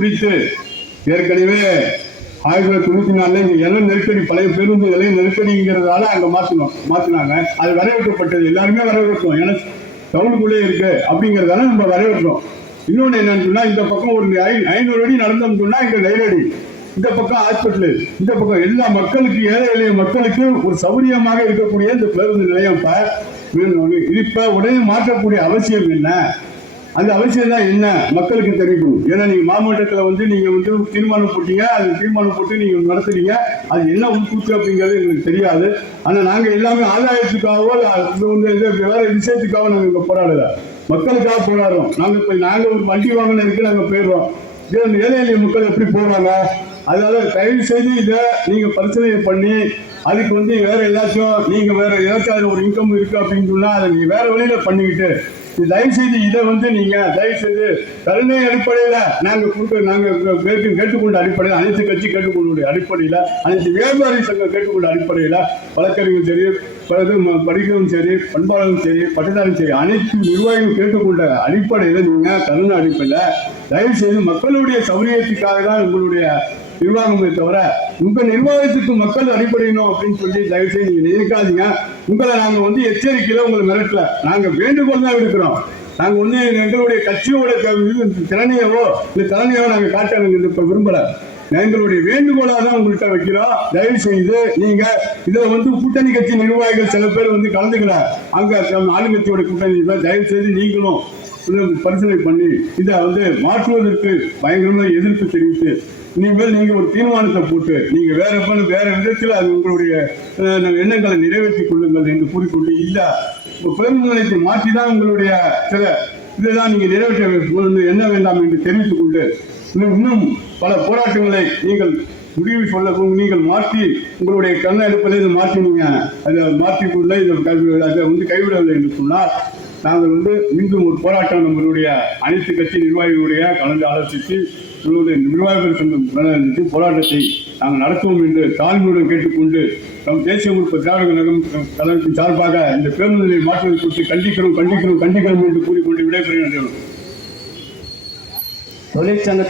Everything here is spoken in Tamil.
குறித்து ஏற்கனவே 1994 இங்க எல்லாம் நெருக்கடி, பழைய பேருந்து நிலைய நெருக்கடிங்கிறதால அங்க மாத்தினாங்க. அது வரவேற்கப்பட்டது, எல்லாருமே வரவேற்கிறோம். ஏன்னா டவுனுக்குள்ளே இருக்கு அப்படிங்கிறதால நம்ம வரவேற்கிறோம். இன்னொன்னு என்னன்னு சொன்னா, இந்த பக்கம் ஒரு 500 அடி நடந்தோம்னு சொன்னா இங்க லைலடி, இந்த பக்கம் ஹாஸ்பிட்டல், இந்த பக்கம் எல்லா மக்களுக்கு, ஏழை எளிய மக்களுக்கு ஒரு சௌகரியமாக இருக்கக்கூடிய இந்த பேருந்து நிலையம் இப்ப உடனே மாற்றக்கூடிய அவசியம் என்ன? அந்த அவசியம் தான் என்ன மக்களுக்கு தெரியும். ஏன்னா நீங்க மாவட்டத்தில் நீங்க தீர்மானம் போட்டீங்க, அது தீர்மானம் போட்டு நீங்க நடத்துறீங்க, அது என்ன உட்கூச்சு அப்படிங்கிறது எங்களுக்கு தெரியாது. ஆனா நாங்க எல்லாமே ஆதாயத்துக்காகவோ வேற விஷயத்துக்காக நாங்க இங்க போராடல, மக்களுக்காக போராடுறோம். நாங்க ஒரு வண்டி வாங்கினதுக்கு நாங்க போயிடுறோம். ஏழை எளிய மக்கள் எப்படி போறாங்க? அதனால தயவு செய்து இதை நீங்க பரிசீலனை பண்ணி அதுக்கு வேற ஏதாச்சும் நீங்க வேற ஏதாச்சும் ஒரு இன்கம் இருக்கு அப்படின்னு சொன்னா அதை நீங்க வேற வழியில பண்ணிக்கிட்டு தயவு செய்து இதை நீங்க தயவு செய்து கருணை அடிப்படையில நாங்க கேட்டுக்கொண்ட அடிப்படையில், அனைத்து கட்சி கேட்டுக்கொண்ட அடிப்படையில, அனைத்து வியாபாரி சங்கம் கேட்டுக்கொண்ட அடிப்படையில, வழக்கறிஞரும் சரி, படிக்கிறதும் சரி, பண்பாளரும் சரி, பட்டதாரும் சரி, அனைத்து நிர்வாகிகளும் கேட்டுக்கொண்ட அடிப்படையில நீங்க கருணை அடிப்படையில தயவு செய்து மக்களுடைய சௌகரியத்துக்காக தான் உங்களுடைய நிர்வாகமே தவிர உங்க நிர்வாகத்துக்கு மக்கள் அடிப்படையணும் அப்படின்னு சொல்லி தயவு செய்து நீங்க நினைக்காதீங்க. உங்களை நாங்க எச்சரிக்கையில உங்களை மிரட்டல, நாங்க வேண்டுகோள் தான் இருக்கிறோம். நாங்க எங்களுடைய கட்சியோட திறனையவோ இந்த திறனையவோ நாங்க காட்ட இப்ப விரும்பல. எங்களுடைய வேண்டுகோளா தான் உங்கள்கிட்ட வைக்கிறோம். தயவு செய்து நீங்க இதுல கூட்டணி கட்சி நிர்வாகிகள் சில பேர் கலந்துக்கிற அங்க ஆளுங்கட்சியோட கூட்டணி, தயவு செய்து நீங்களும் பரிசீலனை பண்ணி இதை மாற்றுவதற்கு பயங்கரமாக எதிர்ப்பு தெரிவித்து நீங்க ஒரு தீர்மானத்தை போட்டு நீங்க வேற விதத்தில் அது உங்களுடைய எண்ணங்களை நிறைவேற்றிக் கொள்ளுங்கள் என்று கூறிக்கொண்டு, இல்ல பேருந்து நிலையத்தை மாற்றிதான் உங்களுடைய சில இதைதான் நீங்க நிறைவேற்ற எண்ண வேண்டாம் என்று தெரிவித்துக் கொண்டு இன்னும் பல போராட்டங்களை நீங்கள் முடிவு சொல்ல நீங்கள் மாற்றி உங்களுடைய கண்ண எடுப்பதை மாற்றினீங்க, அதை மாற்றிக்கொள்ள அதை கைவிடவில்லை என்று சொன்னால் நாங்கள் மீண்டும் ஒரு போராட்டம் நம்மளுடைய அனைத்து கட்சி நிர்வாகிகளுடைய கலந்து ஆலோசித்து நிர்வாகிகள் சங்கம் போராட்டத்தை நாங்கள் நடத்துவோம் என்று தாழ்மையுடன் கேட்டுக்கொண்டு நம் தேசிய முற்போக்கு திராவிட கழகத்தின் சார்பாக இந்த பேருந்து நிலையை மாற்றுவதை குறித்து கண்டிக்கிறோம் என்று கூறிக்கொண்டு விடைபெறுகிறேன். தொழிற்சங்க